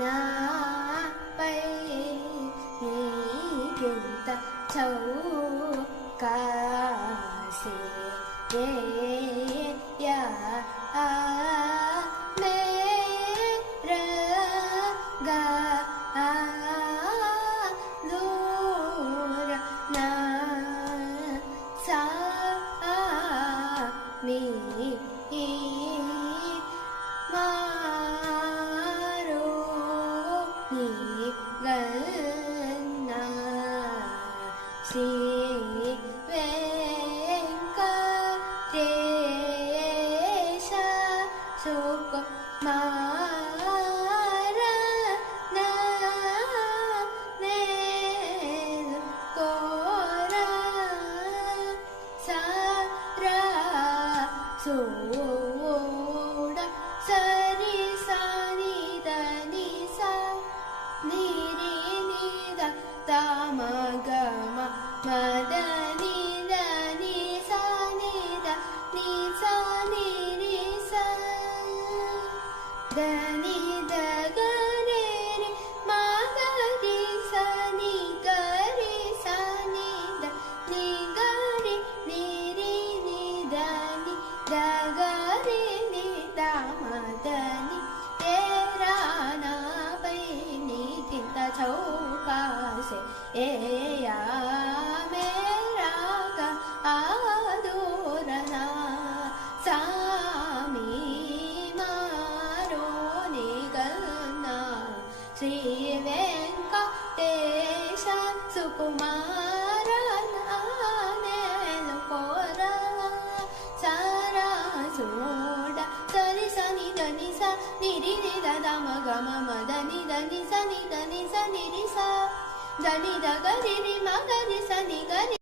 నాపై నీకింత చౌకాసే యా మేరగా దూర నా సా మీ మారో నీ గన్నా శ్రీ వెంకటేశ సుకుమార నేలు కోరా సారా సోడ సరి సాని దని సా నిరి నిద తమ గమ మదని దని సా నిద ని సా నిరి సా దని దగ రే రి మా గరి సా ని గరి సా ని ద ని గరి ని రి ని దని దగ రి ని ద మదని తేరా నాపై నీకింత చౌకాసే యా మేరాగా ఆదూరనా సామి మారో నిగన్నా శ్రీ వెంకటేశ సుకుమార నేలు కోరా సారా సోడ సరి సని దని స నిరి ని ద మ గ మ మ దని దని స ని దని స నిరి స దని ద గ రి రి మ గ రి స ని గ రి